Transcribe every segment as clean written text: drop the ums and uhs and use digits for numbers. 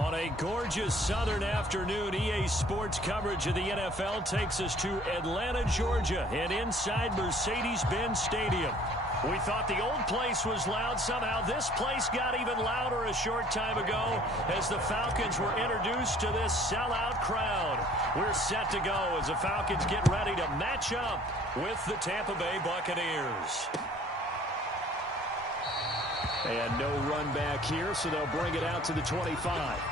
On a gorgeous southern afternoon, EA Sports coverage of the NFL takes us to Atlanta, Georgia, and inside Mercedes-Benz Stadium. We thought the old place was loud. Somehow this place got even louder a short time ago as the Falcons were introduced to this sellout crowd. We're set to go as the Falcons get ready to match up with the Tampa Bay Buccaneers. And no run back here, so they'll bring it out to the 25.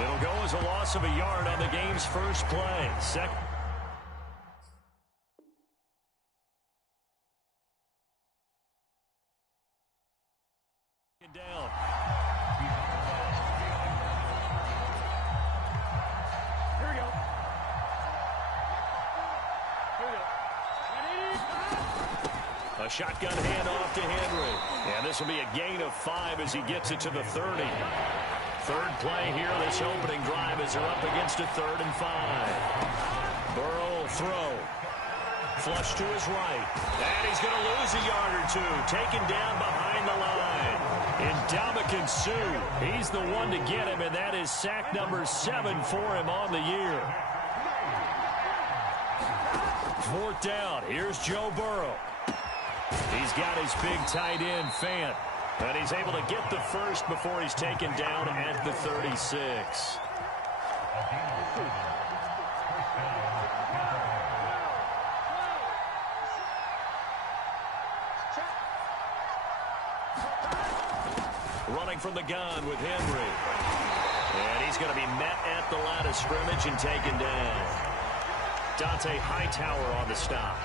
It'll go as a loss of a yard on the game's first play. Second down. Here we go. A shotgun handoff to Henry. And this will be a gain of 5 as he gets it to the 30. Third play here, this opening drive as they're up against a 3rd and 5. Burrow will throw. Flush to his right. And he's going to lose a yard or two. Taken down behind the line. Ndamukong Suh, he's the one to get him, and that is sack number 7 for him on the year. 4th down. Here's Joe Burrow. He's got his big tight end, Fant. And he's able to get the first before he's taken down at the 36. Running from the gun with Henry. And he's going to be met at the line of scrimmage and taken down. Dante Hightower on the stop.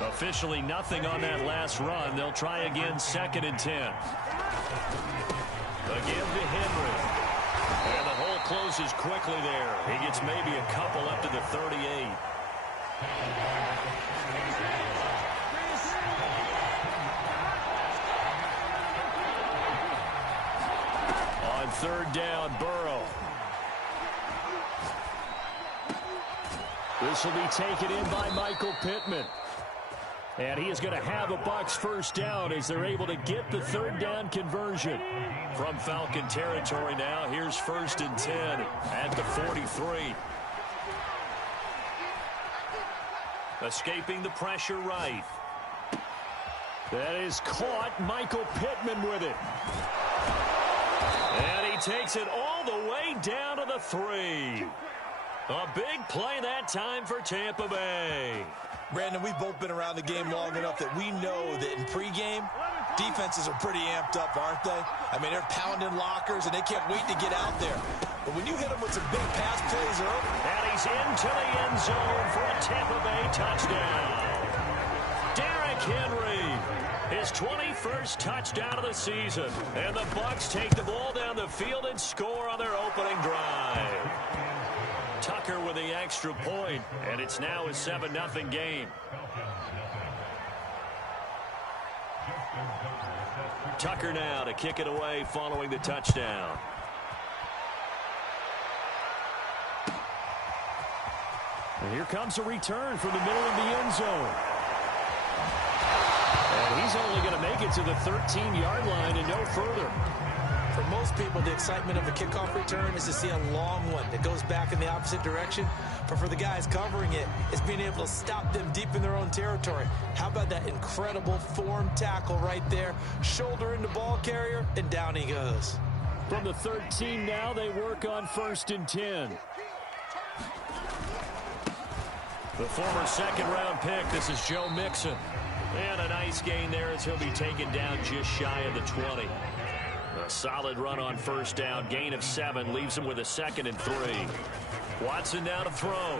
Officially nothing on that last run. They'll try again, 2nd and 10. Again to Henry. And the hole closes quickly there. He gets maybe a couple up to the 38. On 3rd down, Burrow. This will be taken in by Michael Pittman. And he is going to have a Bucs first down as they're able to get the 3rd down conversion. From Falcon territory now, here's 1st and 10 at the 43. Escaping the pressure right. That is caught. Michael Pittman with it. And he takes it all the way down to the 3. A big play that time for Tampa Bay. Brandon, we've both been around the game long enough that we know that in pregame, defenses are pretty amped up, aren't they? I mean, they're pounding lockers, and they can't wait to get out there. But when you hit them with some big pass plays early. And he's into the end zone for a Tampa Bay touchdown. Derrick Henry, his 21st touchdown of the season. And the Bucs take the ball down the field and score on their opening drive. Tucker with the extra point, and it's now a 7-0 game. Tucker now to kick it away following the touchdown. And here comes a return from the middle of the end zone. And he's only going to make it to the 13-yard line and no further. For most people, the excitement of a kickoff return is to see a long one that goes back in the opposite direction. But for the guys covering it, it's being able to stop them deep in their own territory. How about that incredible form tackle right there? Shoulder into ball carrier, and down he goes. From the 13 now, they work on 1st and 10. The former 2nd-round pick, this is Joe Mixon. And a nice gain there as he'll be taken down just shy of the 20. A solid run on 1st down. Gain of 7 leaves him with a 2nd and 3. Watson now to throw.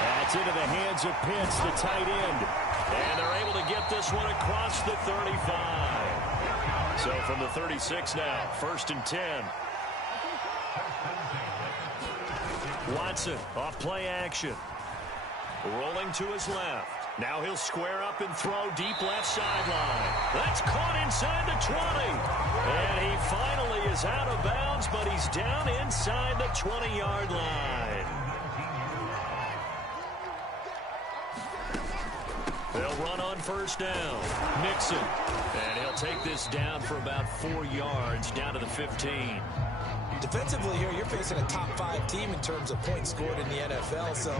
That's into the hands of Pitts, the tight end. And they're able to get this one across the 35. So from the 36 now, 1st and 10. Watson off play action. Rolling to his left. Now he'll square up and throw deep left sideline. That's caught inside the 20. And he finally is out of bounds, but he's down inside the 20-yard line. They'll run on first down. Mixon. And he'll take this down for about 4 yards, down to the 15. Defensively here, you're facing a top 5 team in terms of points scored in the NFL. So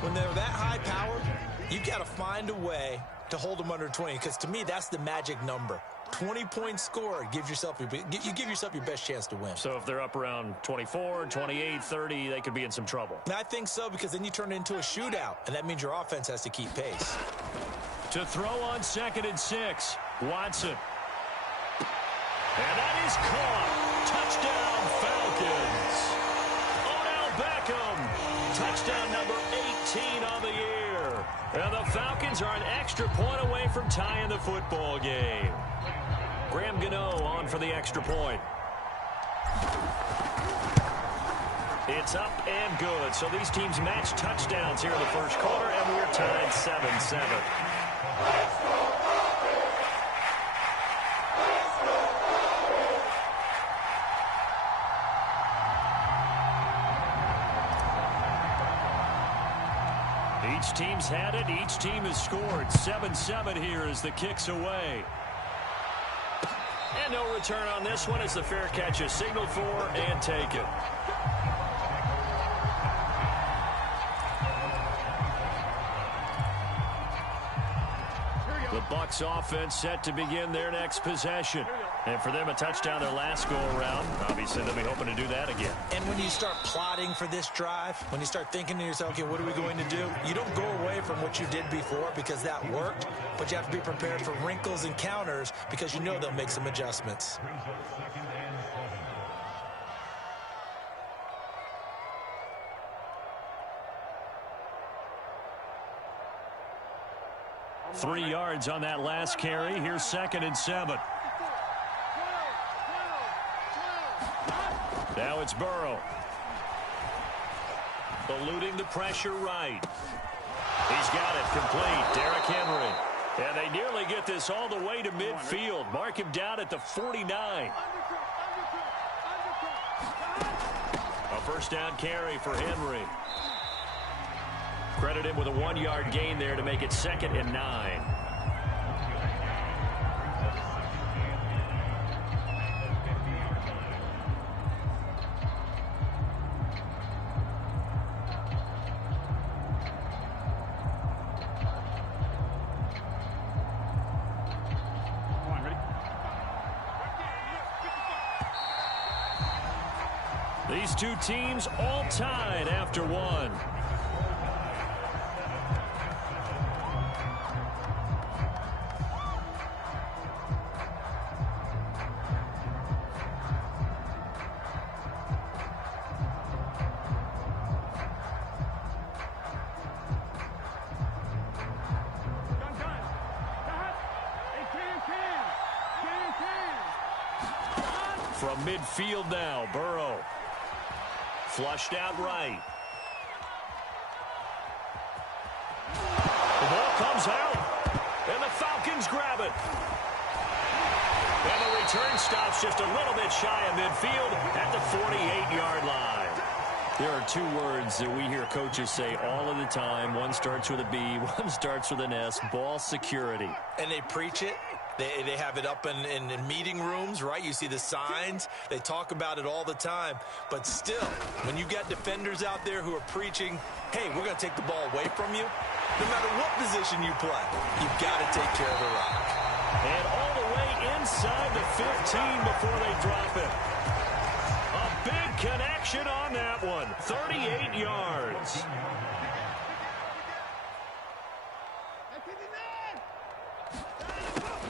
when they're that high powered, you've got to find a way to hold them under 20. Because to me, that's the magic number. 20 points scored gives yourself you give yourself your best chance to win. So if they're up around 24, 28, 30, they could be in some trouble. And I think so, because then you turn it into a shootout, and that means your offense has to keep pace. To throw on 2nd and 6, Watson. And that is caught. Touchdown, Falcons. Odell Beckham. Touchdown number 18 on the year. And the Falcons are an extra point away from tying the football game. Graham Gano on for the extra point. It's up and good. So these teams match touchdowns here in the first quarter, and we're tied 7-7. Each team's had it. Each team has scored. 7-7 here as the kick's away. And no return on this one as the fair catch is signaled for and taken. The Bucs offense set to begin their next possession. And for them, a touchdown their last go-around. Obviously, they'll be hoping to do that again. And when you start plotting for this drive, when you start thinking to yourself, okay, what are we going to do? You don't go away from what you did before because that worked, but you have to be prepared for wrinkles and counters because you know they'll make some adjustments. Three yards on that last carry. Here's 2nd and 7. Now it's Burrow. Eluding the pressure right. He's got it complete. Derrick Henry. And they nearly get this all the way to midfield. Mark him down at the 49. A first down carry for Henry. Credit him with a 1-yard gain there to make it 2nd and 9. These two teams all tied after one. From midfield now, Burrow. Flushed out right. The ball comes out, and the Falcons grab it. And the return stops just a little bit shy of midfield at the 48-yard line. There are two words that we hear coaches say all of the time. One starts with a B, one starts with an S, ball security. And they preach it. They have it up in meeting rooms, right? You see the signs. They talk about it all the time. But still, when you got defenders out there who are preaching, hey, we're going to take the ball away from you, no matter what position you play, you've got to take care of the rock. And all the way inside the 15 before they drop it. A big connection on that one. 38 yards.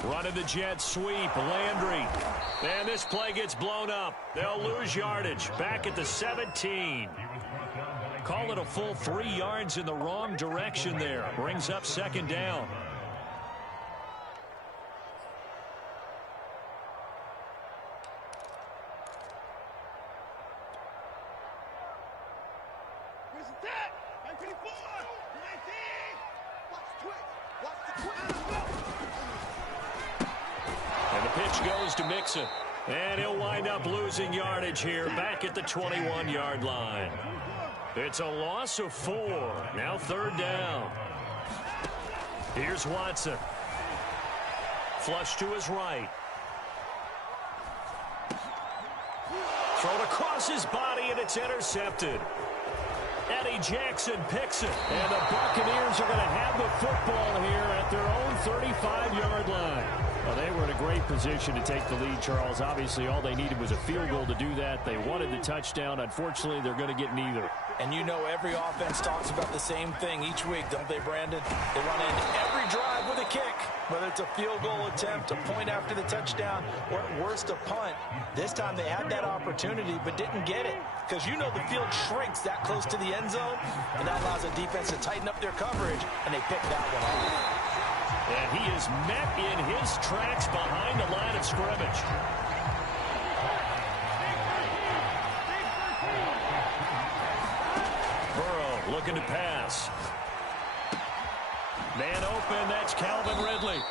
Running the jet sweep, Landry. And this play gets blown up. They'll lose yardage. Back at the 17. Call it a full 3 yards in the wrong direction there. Brings up 2nd down. And the pitch goes to Mixon. And he'll wind up losing yardage here back at the 21-yard line. It's a loss of 4. Now 3rd down. Here's Watson. Flush to his right. Thrown across his body, and it's intercepted. Eddie Jackson picks it. And the Buccaneers are going to have the football here at their own 35-yard line. Well, they were in a great position to take the lead, Charles. Obviously, all they needed was a field goal to do that. They wanted the touchdown. Unfortunately, they're going to get neither. And you know every offense talks about the same thing each week, don't they, Brandon? They want to end every drive with a kick, whether it's a field goal attempt, a point after the touchdown, or at worst a punt. This time they had that opportunity but didn't get it because you know the field shrinks that close to the end zone, and that allows the defense to tighten up their coverage, and they pick that one off. And he is met in his tracks behind the line of scrimmage. Burrow looking to pass. Man open, that's Calvin Ridley.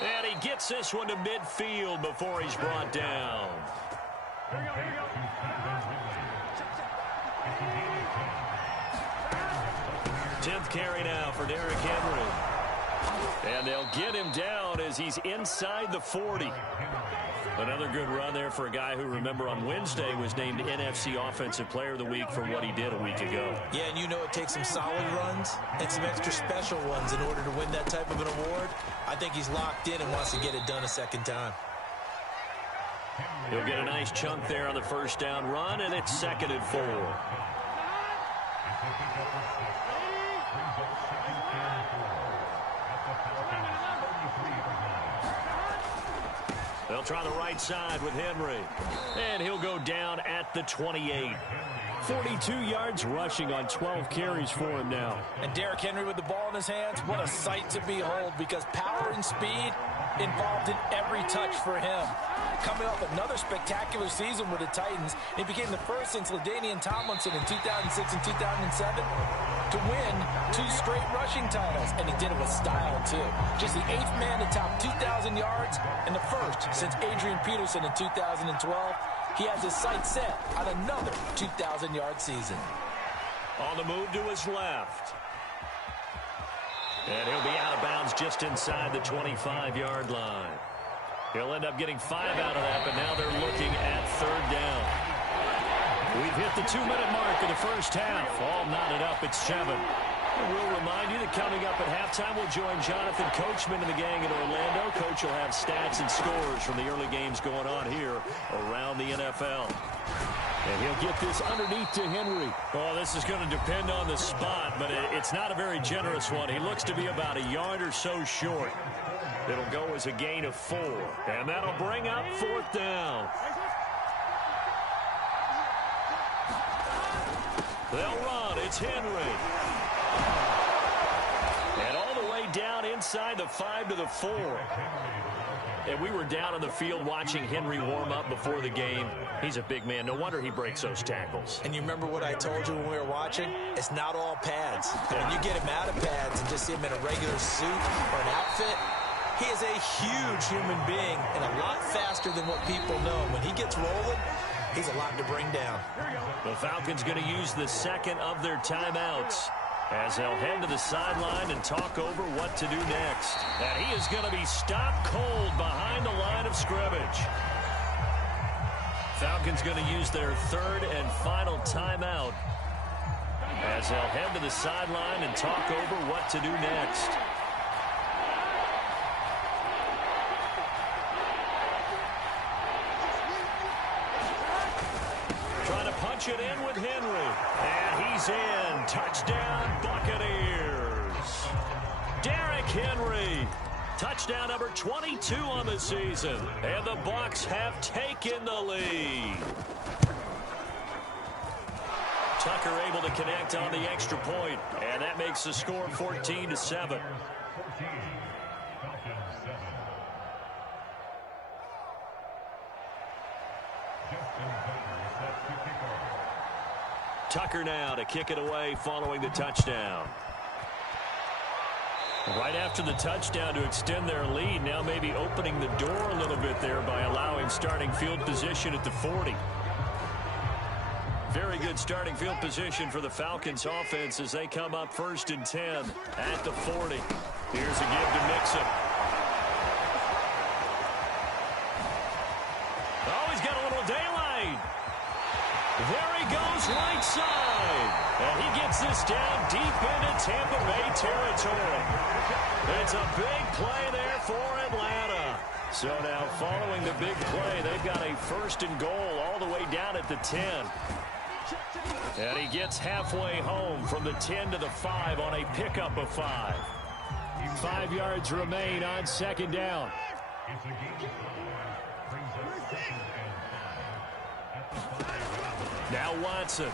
And he gets this one to midfield before he's brought down. Here we go. 10th carry now for Derrick Henry. And they'll get him down as he's inside the 40. Another good run there for a guy who, remember, on Wednesday was named NFC Offensive Player of the Week for what he did a week ago. Yeah, and you know it takes some solid runs and some extra special ones in order to win that type of an award. I think he's locked in and wants to get it done a second time. He'll get a nice chunk there on the first down run, and it's 2nd and 4. They'll try the right side with Henry. And he'll go down at the 28. 42 yards rushing on 12 carries for him now. And Derrick Henry with the ball in his hands, what a sight to behold, because power and speed involved in every touch for him. Coming off another spectacular season with the Titans, he became the first since LaDainian Tomlinson in 2006 and 2007 to win 2 straight rushing titles, and he did it with style too. Just the 8th man to top 2,000 yards and the first since Adrian Peterson in 2012. He has his sights set on another 2,000-yard season. On the move to his left. And he'll be out of bounds just inside the 25-yard line. He'll end up getting 5 out of that, but now they're looking at 3rd down. We've hit the 2-minute mark of the first half. All knotted up at 7. We'll remind you that coming up at halftime, we'll join Jonathan Coachman and the gang in Orlando. Coach will have stats and scores from the early games going on here around the NFL. And he'll get this underneath to Henry. Oh, this is going to depend on the spot, but it's not a very generous one. He looks to be about a yard or so short. It'll go as a gain of 4. And that'll bring up 4th down. They'll run. It's Henry. And all the way down inside the 5 to the 4. And we were down on the field watching Henry warm up before the game. He's a big man. No wonder he breaks those tackles. And you remember what I told you when we were watching? It's not all pads. When you get him out of pads and just see him in a regular suit or an outfit, he is a huge human being and a lot faster than what people know. When he gets rolling, he's a lot to bring down. The Falcons going to use the 2nd of their timeouts as they'll head to the sideline and talk over what to do next. And he is going to be stopped cold behind the line of scrimmage. Falcons going to use their 3rd and final timeout as they'll head to the sideline and talk over what to do next. Trying to punch it in with Henry. And he's in. Touchdown, Buccaneers. Derrick Henry. Touchdown number 22 on the season. And the Bucs have taken the lead. Tucker able to connect on the extra point. And that makes the score 14-7. Tucker now to kick it away following the touchdown. Right after the touchdown to extend their lead, now maybe opening the door a little bit there by allowing starting field position at the 40. Very good starting field position for the Falcons offense as they come up 1st and 10 at the 40. Here's a give to Mixon. Oh, he's got a little daylight. There he goes, right side. And he gets this down deep into Tampa Bay territory. It's a big play there for Atlanta. So now following the big play, they've got a 1st and goal all the way down at the 10. And he gets halfway home from the 10 to the 5 on a pickup of 5. 5 yards remain on 2nd down. Now Watson.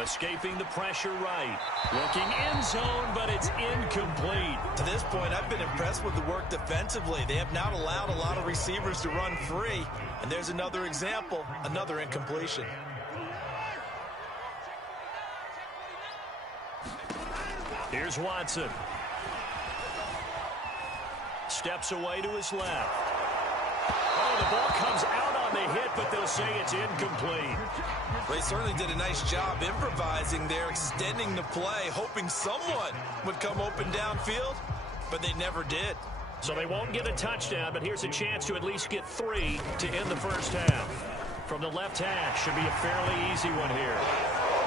Escaping the pressure right. Looking end zone, but it's incomplete. To this point, I've been impressed with the work defensively. They have not allowed a lot of receivers to run free. And there's another example, another incompletion. Here's Watson. Steps away to his left. Oh, the ball comes out on the hit, but they'll say it's incomplete. They certainly did a nice job improvising there, extending the play, hoping someone would come open downfield, but they never did. So they won't get a touchdown, but here's a chance to at least get 3 to end the first half. From the left hash, should be a fairly easy one here.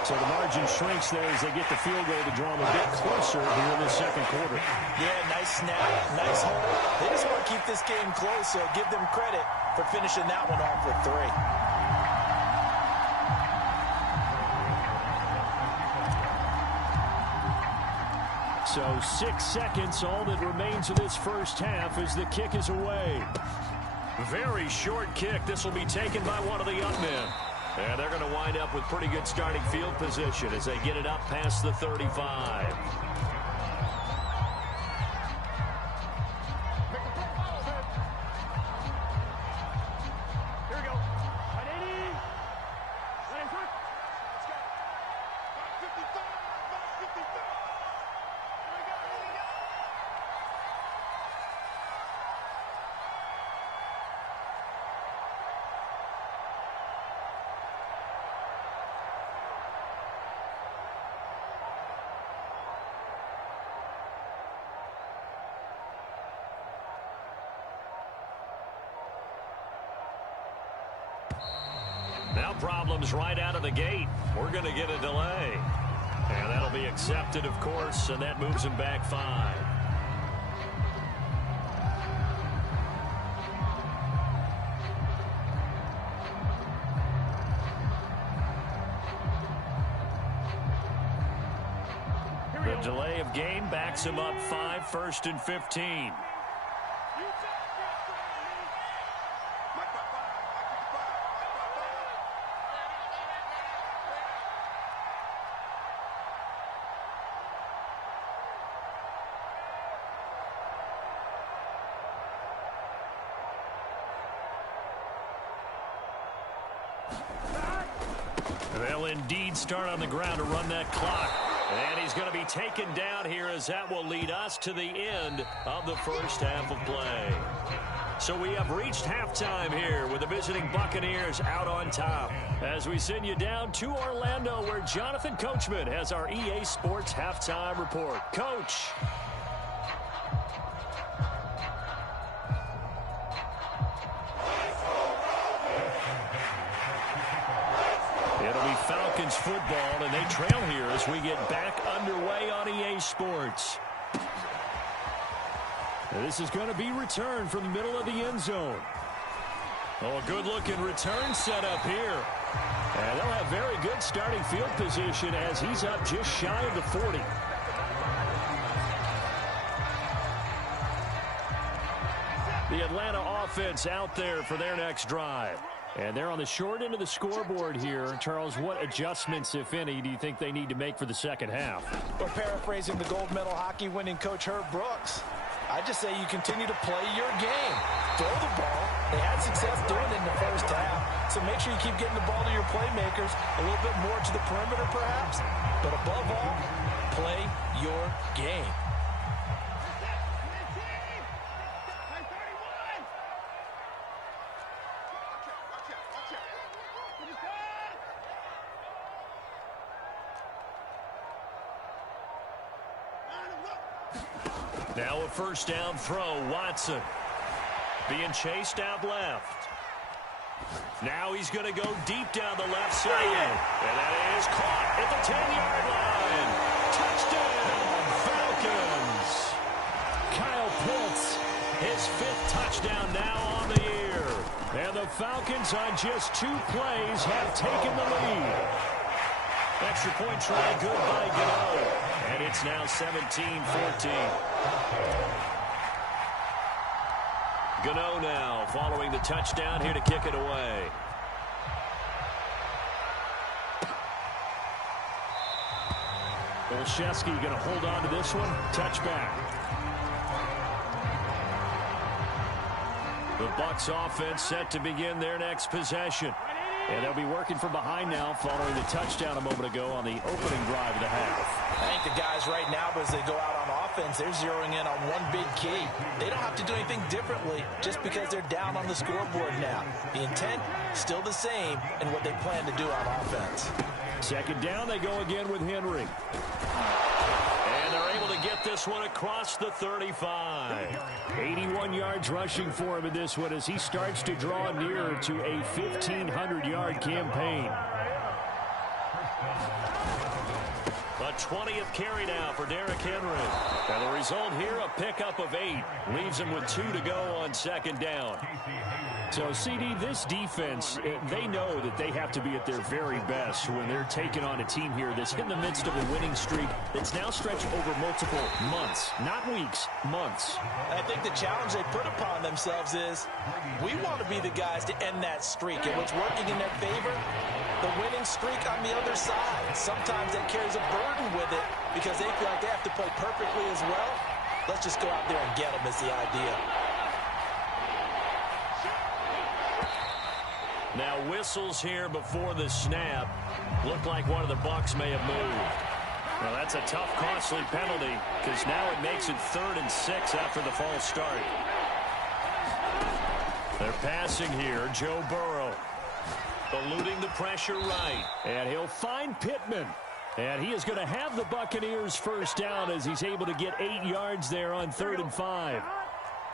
So the margin shrinks there as they get the field goal to draw them a bit closer here in the second quarter. Yeah, nice snap, nice hold. They just want to keep this game close, so give them credit for finishing that one off with 3. So 6 seconds, all that remains of this first half as the kick is away. Very short kick. This will be taken by one of the up men. And they're going to wind up with pretty good starting field position as they get it up past the 35. Here we go. 180. Let's go. 55. 55. Here we go. Now problems right out of the gate. We're going to get a delay. And that'll be accepted, of course, and that moves him back 5. The delay of game backs him up 5, 1st and 15. They'll indeed start on the ground to run that clock. And he's going to be taken down here as that will lead us to the end of the first half of play. So we have reached halftime here with the visiting Buccaneers out on top. As we send you down to Orlando where Jonathan Coachman has our EA Sports halftime report. Coach. It'll be Falcons football, and they trail here as we get back underway on EA Sports. This is going to be returned from the middle of the end zone. Oh, a good-looking return set up here. And they'll have very good starting field position as he's up just shy of the 40. The Atlanta offense out there for their next drive. And they're on the short end of the scoreboard here. Charles, what adjustments, if any, do you think they need to make for the second half? Well, paraphrasing the gold medal hockey winning coach Herb Brooks, I just say you continue to play your game. Throw the ball. They had success doing it in the first half. So make sure you keep getting the ball to your playmakers, a little bit more to the perimeter perhaps. But above all, play your game. Now a first down throw. Watson being chased out left. Now he's going to go deep down the left side. And that is caught at the 10-yard line. Touchdown, Falcons. Kyle Pitts, his 5th touchdown now on the year. And the Falcons on just 2 plays have taken the lead. Extra point try good by Gano. And it's now 17-14. Gano now following the touchdown here to kick it away. Olszewski going to hold on to this one. Touchback. The Bucs offense set to begin their next possession. And they'll be working from behind now following the touchdown a moment ago on the opening drive of the half. I think the guys right now, as they go out on offense, they're zeroing in on one big key. They don't have to do anything differently just because they're down on the scoreboard now. The intent, still the same in what they plan to do on offense. Second down, they go again with Henry. And they're able to get this one across the 35. 81 yards rushing for him in this one as he starts to draw nearer to a 1,500-yard campaign. The 20th carry now for Derrick Henry. And the result here, a pickup of 8. Leaves him with 2 to go on second down. So, CD, this defense, they know that they have to be at their very best when they're taking on a team here that's in the midst of a winning streak that's now stretched over multiple months, not weeks, months. I think the challenge they put upon themselves is we want to be the guys to end that streak. And what's working in their favor, the winning streak on the other side. Sometimes that carries a burden with it because they feel like they have to play perfectly as well. Let's just go out there and get them is the idea. Now whistles here before the snap. Looked like one of the Bucs may have moved. Well, that's a tough, costly penalty because now it makes it 3rd and 6 after the false start. They're passing here. Joe Burrow eluding the pressure right. And he'll find Pittman. And he is going to have the Buccaneers first down as he's able to get 8 yards there on 3rd and 5.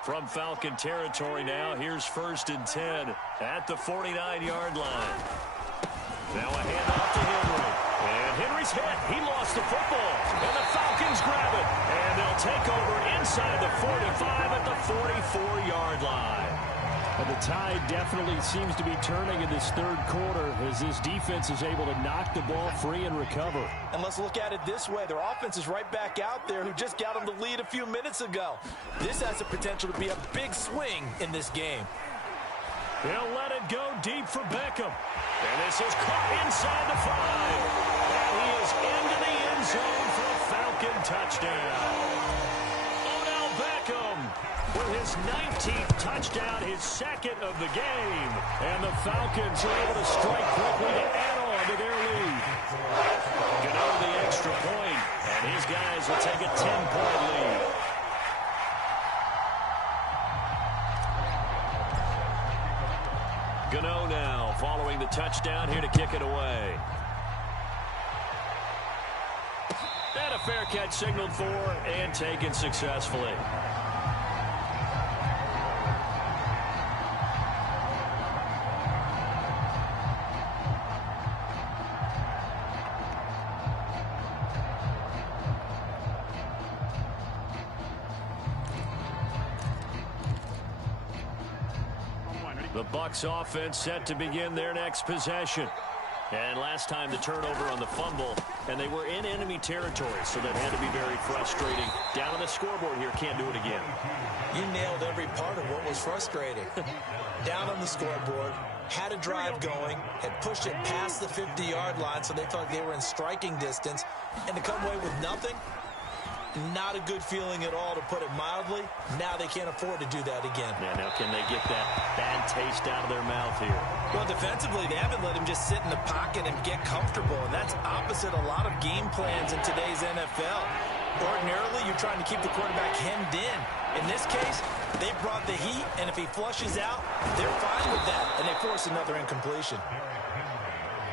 From Falcon territory now, here's 1st and 10 at the 49-yard line. Now a handoff to Henry. And Henry's hit. He lost the football. And the Falcons grab it. And they'll take over inside the 45 at the 44-yard line. And the tide definitely seems to be turning in this 3rd quarter as this defense is able to knock the ball free and recover. And let's look at it this way. Their offense is right back out there who just got them the lead a few minutes ago. This has the potential to be a big swing in this game. They'll let it go deep for Beckham. And this is caught inside the 5. And he is into the end zone for a Falcon touchdown. Odell Beckham with his 19th touchdown, his 2nd of the game. And the Falcons are able to strike quickly to add on to their lead. Gano the extra point, and his guys will take a 10-point lead. Gano now following the touchdown here to kick it away. And a fair catch signaled for and taken successfully. The Bucs offense set to begin their next possession. And last time the turnover on the fumble, and they were in enemy territory, so that had to be very frustrating. Down on the scoreboard here, can't do it again. You nailed every part of what was frustrating. Down on the scoreboard, had a drive going, had pushed it past the 50-yard line, so they felt like they were in striking distance, and to come away with nothing, not a good feeling at all, to put it mildly. Now they can't afford to do that again. Yeah, now can they get that bad taste out of their mouth here? Well, defensively, they haven't let him just sit in the pocket and get comfortable, and that's opposite a lot of game plans in today's NFL. Ordinarily, you're trying to keep the quarterback hemmed in. In this case, they brought the heat, and if he flushes out, they're fine with that, and they force another incompletion.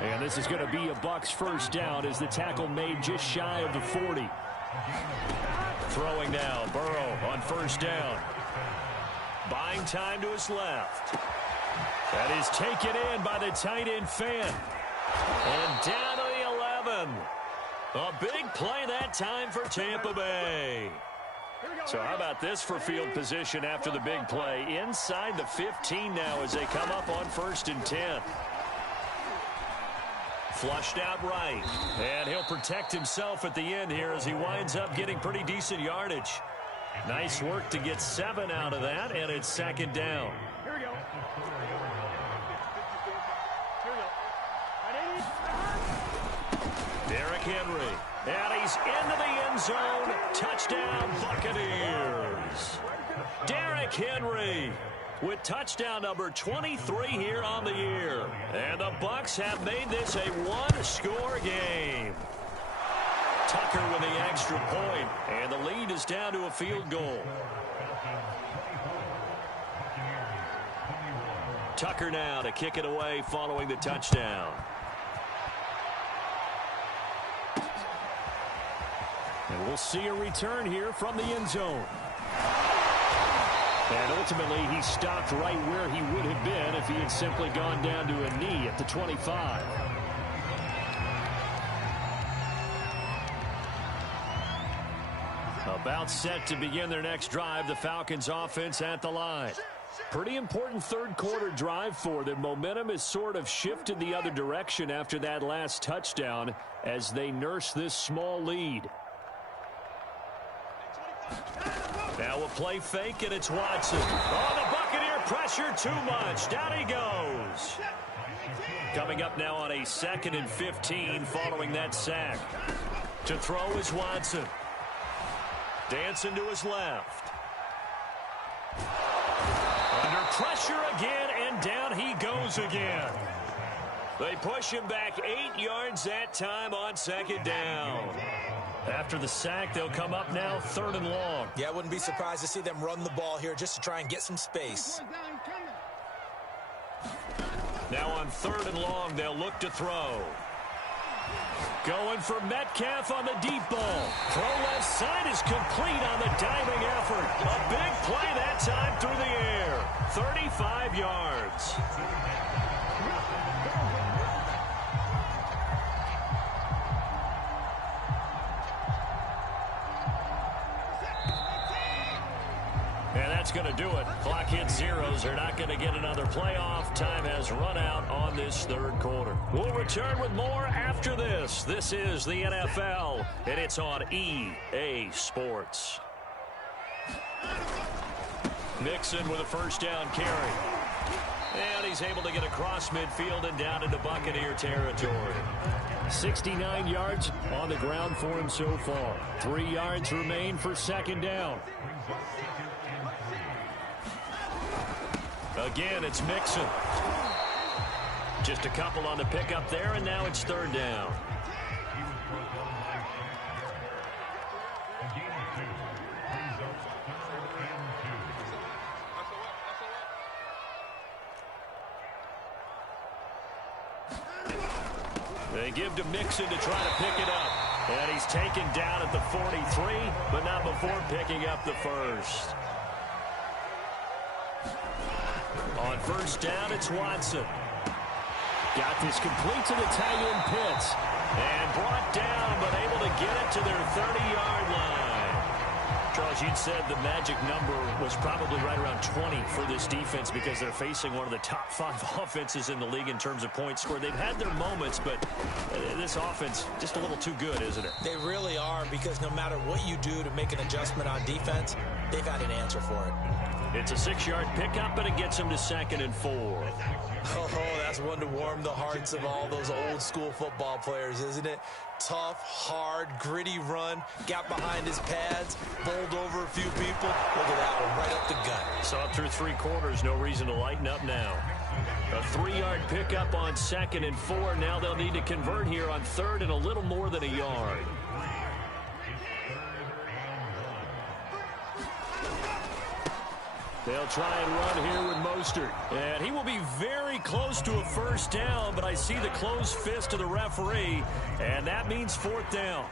And this is going to be a Bucs first down as the tackle made just shy of the 40. Throwing now, Burrow on first down. Buying time to his left. That is taken in by the tight end Fan. And down to the 11. A big play that time for Tampa Bay. So how about this for field position after the big play? Inside the 15 now as they come up on 1st and 10. Flushed out right. And he'll protect himself at the end here as he winds up getting pretty decent yardage. Nice work to get 7 out of that, and it's 2nd down. Here we go. Derrick Henry. And he's into the end zone. Touchdown, Buccaneers. Derrick Henry with touchdown number 23 here on the year. And the Bucs have made this a one-score game. Tucker with the extra point, and the lead is down to a field goal. Tucker now to kick it away following the touchdown. And we'll see a return here from the end zone. And ultimately, he stopped right where he would have been if he had simply gone down to a knee at the 25. About set to begin their next drive, the Falcons offense at the line. Pretty important third quarter drive for them. Momentum has sort of shifted the other direction after that last touchdown as they nurse this small lead. Now a play fake, and it's Watson. Oh, the Buccaneer pressure too much. Down he goes. Coming up now on a 2nd and 15 following that sack. To throw is Watson. Dancing to his left. Under pressure again, and down he goes again. They push him back 8 yards that time on 2nd down. After the sack, they'll come up now 3rd and long. Yeah, I wouldn't be surprised to see them run the ball here just to try and get some space. Now on 3rd and long, they'll look to throw. Going for Metcalf on the deep ball. Throw left side is complete on the diving effort. A big play that time through the air. 35 yards. And that's going to do it. Clock hits zeros. They're not going to get another playoff. Time has run out on this 3rd quarter. We'll return with more after this. This is the NFL, and it's on EA Sports. Mixon with a 1st down carry. And he's able to get across midfield and down into Buccaneer territory. 69 yards on the ground for him so far. 3 yards remain for 2nd down. Again, it's Mixon. Just a couple on the pickup there, and now it's 3rd down. They give to Mixon to try to pick it up. And he's taken down at the 43, but not before picking up the 1st. On 1st down, it's Watson. Got this complete to the tight end Pitts. And brought down, but able to get it to their 30-yard line. Charles, you'd said the magic number was probably right around 20 for this defense because they're facing one of the top 5 offenses in the league in terms of points scored. They've had their moments, but this offense just a little too good, isn't it? They really are, because no matter what you do to make an adjustment on defense, they've got an answer for it. It's a 6-yard pickup, and it gets him to 2nd and 4. Oh, that's one to warm the hearts of all those old-school football players, isn't it? Tough, hard, gritty run, got behind his pads, bowled over a few people. Look at that one, right up the gut. Saw it through 3 quarters, no reason to lighten up now. A 3-yard pickup on 2nd and 4. Now they'll need to convert here on 3rd and a little more than a yard. They'll try and run here with Mostert. And he will be very close to a 1st down, but I see the closed fist of the referee, and that means 4th down.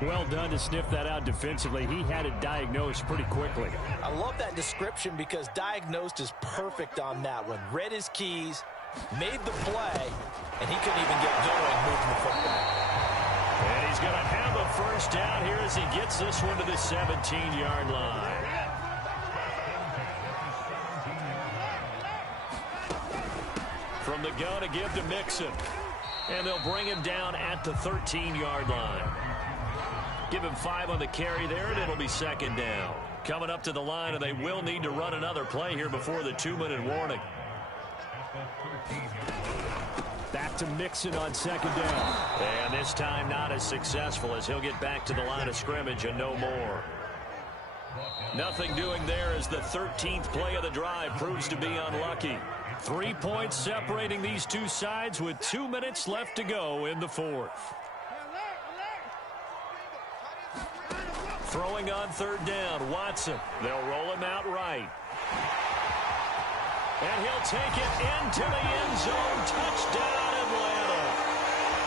Well done to sniff that out defensively. He had it diagnosed pretty quickly. I love that description because diagnosed is perfect on that one. Read his keys, made the play, and he couldn't even get going moving the football. And he's going to have a first down here as he gets this one to the 17-yard line. From the gun to give to Mixon. And they'll bring him down at the 13-yard line. Give him 5 on the carry there, and it'll be second down. Coming up to the line, and they will need to run another play here before the 2-minute warning. Back to Mixon on second down. And this time not as successful as he'll get back to the line of scrimmage and no more. Nothing doing there as the 13th play of the drive proves to be unlucky. 3 points separating these two sides with 2 minutes left to go in the fourth. Throwing on third down, Watson. They'll roll him out right. And he'll take it into the end zone. Touchdown, Atlanta.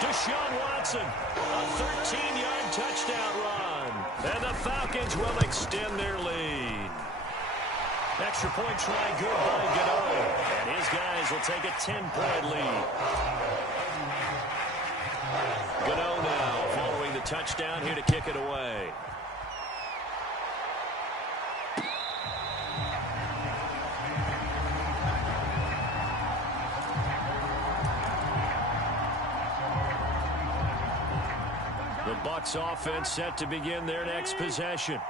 Deshaun Watson, a 13-yard touchdown run. And the Falcons will extend their lead. Extra point try good by Gano. And his guys will take a 10-point lead. Gano now following the touchdown here to kick it away. The Bucs offense set to begin their next possession.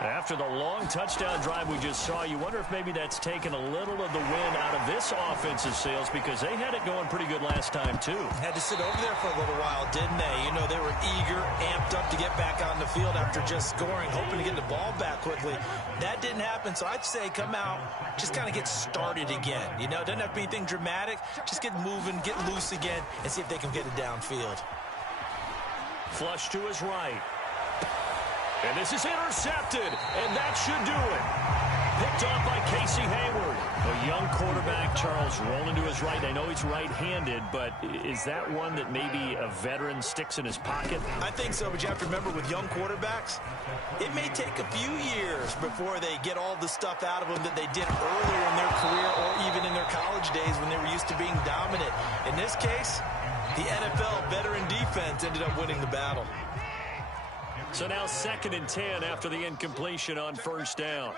After the long touchdown drive we just saw, you wonder if maybe that's taken a little of the wind out of this offensive sails because they had it going pretty good last time, too. Had to sit over there for a little while, didn't they? You know, they were eager, amped up to get back on the field after just scoring, hoping to get the ball back quickly. That didn't happen, so I'd say come out, just kind of get started again. You know, doesn't have to be anything dramatic. Just get moving, get loose again, and see if they can get it downfield. Flush to his right. And this is intercepted, and that should do it. Picked off by Casey Hayward. A young quarterback, Charles, rolling to his right. I know he's right-handed, but is that one that maybe a veteran sticks in his pocket? I think so, but you have to remember with young quarterbacks, it may take a few years before they get all the stuff out of them that they did earlier in their career or even in their college days when they were used to being dominant. In this case, the NFL veteran defense ended up winning the battle. So now 2nd and 10 after the incompletion on first down.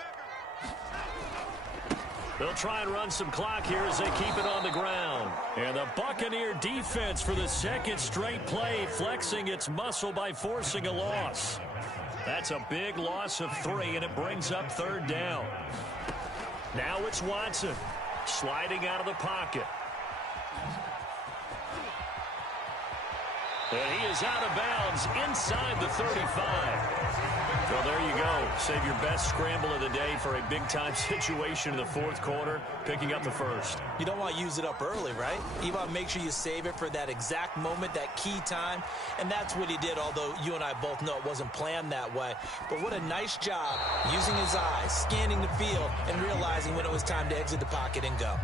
They'll try and run some clock here as they keep it on the ground. And the Buccaneer defense for the second straight play flexing its muscle by forcing a loss. That's a big loss of 3, and it brings up third down. Now it's Watson sliding out of the pocket. And he is out of bounds inside the 35. Well, there you go. Save your best scramble of the day for a big-time situation in the fourth quarter, picking up the first. You don't want to use it up early, right? You want to make sure you save it for that exact moment, that key time. And that's what he did, although you and I both know it wasn't planned that way. But what a nice job using his eyes, scanning the field, and realizing when it was time to exit the pocket and go.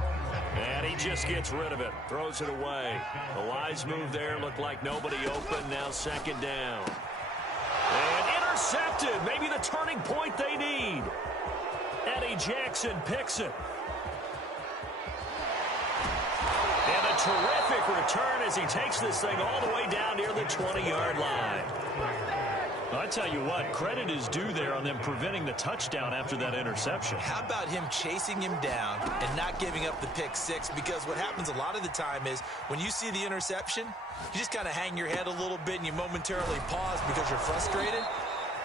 And he just gets rid of it, throws it away. The wise move there, looked like nobody open, now second down. And intercepted, maybe the turning point they need. Eddie Jackson picks it. And a terrific return as he takes this thing all the way down near the 20-yard line. I tell you what, credit is due there on them preventing the touchdown after that interception. How about him chasing him down and not giving up the pick six? Because what happens a lot of the time is when you see the interception, you just kind of hang your head a little bit and you momentarily pause because you're frustrated.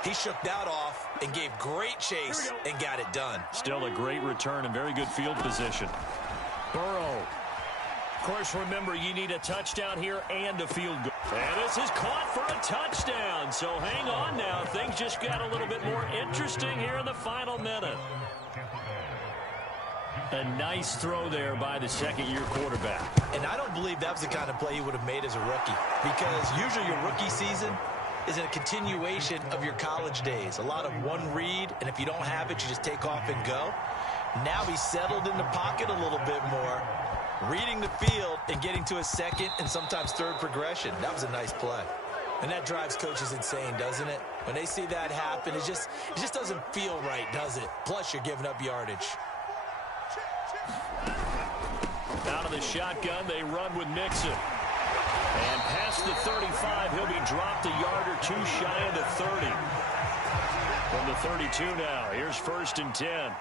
He shook that off and gave great chase and got it done. Still a great return and very good field position. Burrow. Of course, remember, you need a touchdown here and a field goal. And this is caught for a touchdown. So hang on now. Things just got a little bit more interesting here in the final minute. A nice throw there by the second-year quarterback. And I don't believe that was the kind of play he would have made as a rookie. Because usually your rookie season is a continuation of your college days. A lot of one read, and if you don't have it, you just take off and go. Now he's settled in the pocket a little bit more, reading the field and getting to a second and sometimes third progression. That was a nice play. And that drives coaches insane, doesn't it? When they see that happen, it just doesn't feel right, does it? Plus, you're giving up yardage. Out of the shotgun, they run with Mixon. And past the 35, he'll be dropped a yard or two shy of the 30. From the 32 now, here's 1st and 10.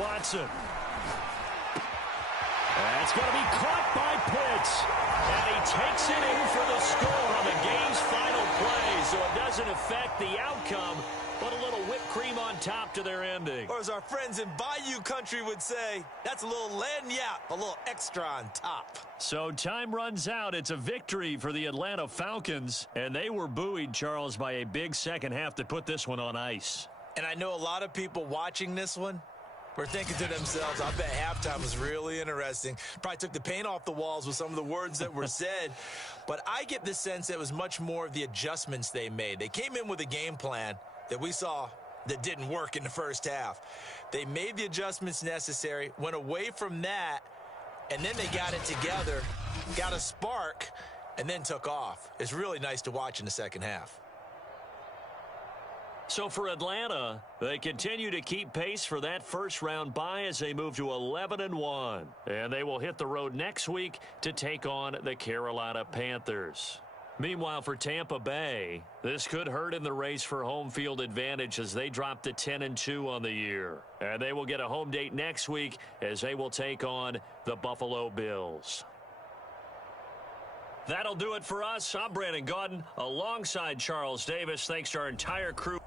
Watson. That's going to be caught by Pitts. And he takes it in for the score on the game's final play. So it doesn't affect the outcome, but a little whipped cream on top to their ending. Or as our friends in Bayou Country would say, that's a little lagniappe, a little extra on top. So time runs out. It's a victory for the Atlanta Falcons. And they were buoyed, Charles, by a big second half to put this one on ice. And I know a lot of people watching this one were thinking to themselves, I bet halftime was really interesting. Probably took the paint off the walls with some of the words that were said. But I get the sense that it was much more of the adjustments they made. They came in with a game plan that we saw that didn't work in the first half. They made the adjustments necessary, went away from that, and then they got it together, got a spark, and then took off. It's really nice to watch in the second half. So for Atlanta, they continue to keep pace for that first-round bye as they move to 11-1. And they will hit the road next week to take on the Carolina Panthers. Meanwhile, for Tampa Bay, this could hurt in the race for home field advantage as they drop to 10-2 on the year. And they will get a home date next week as they will take on the Buffalo Bills. That'll do it for us. I'm Brandon Gaudin alongside Charles Davis. Thanks to our entire crew.